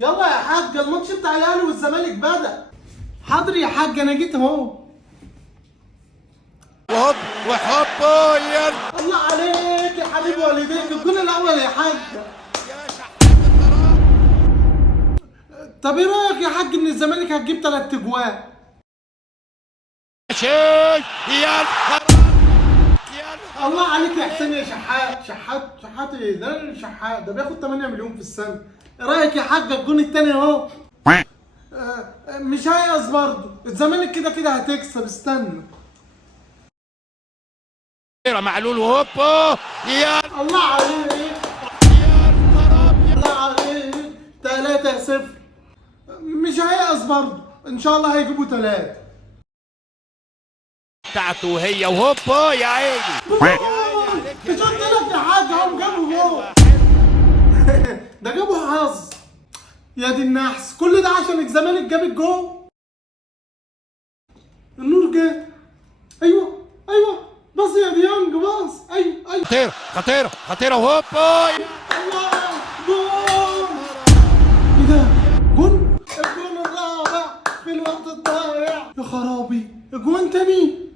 يلا يا حاج الماتش بتاع الاهلي والزمالك بدأ. حاضر يا حاج انا جيت اهو. وهوب وحب يا الله عليك يا حبيب والديك، الجول الاول يا حاج. شحات الغرام. طب ايه رايك يا حاج ان الزمالك هتجيب 3 اجوان؟ شيء يا الله عليك يا حسين يا شحات. شحات ايه ده؟ شحات ده بياخد 8 مليون في السنه. ايه رايك يا حاج الجون التاني اهو؟ مش هيأس برضه، الزمالك كده كده هتكسب، استنى. معلول وهوب يا الله عليك خراب. الله عليك 3-0. مش هيأس برضه، ان شاء الله هيجيبوا 3. بتاعته وهي وهوب يا عيني. مش قلت لك يا حاج هم جابوا جول؟ ده جابوا حظ. يا دي النحس، كل ده عشان الزمالك جاب الجول. النور جه. ايوه باص يا ديانج باص. ايوه خطيره وهوب الله جول. ايه ده؟ جول؟ الجول الرابع في الوقت الضايع. يا خرابي، اجوان تاني.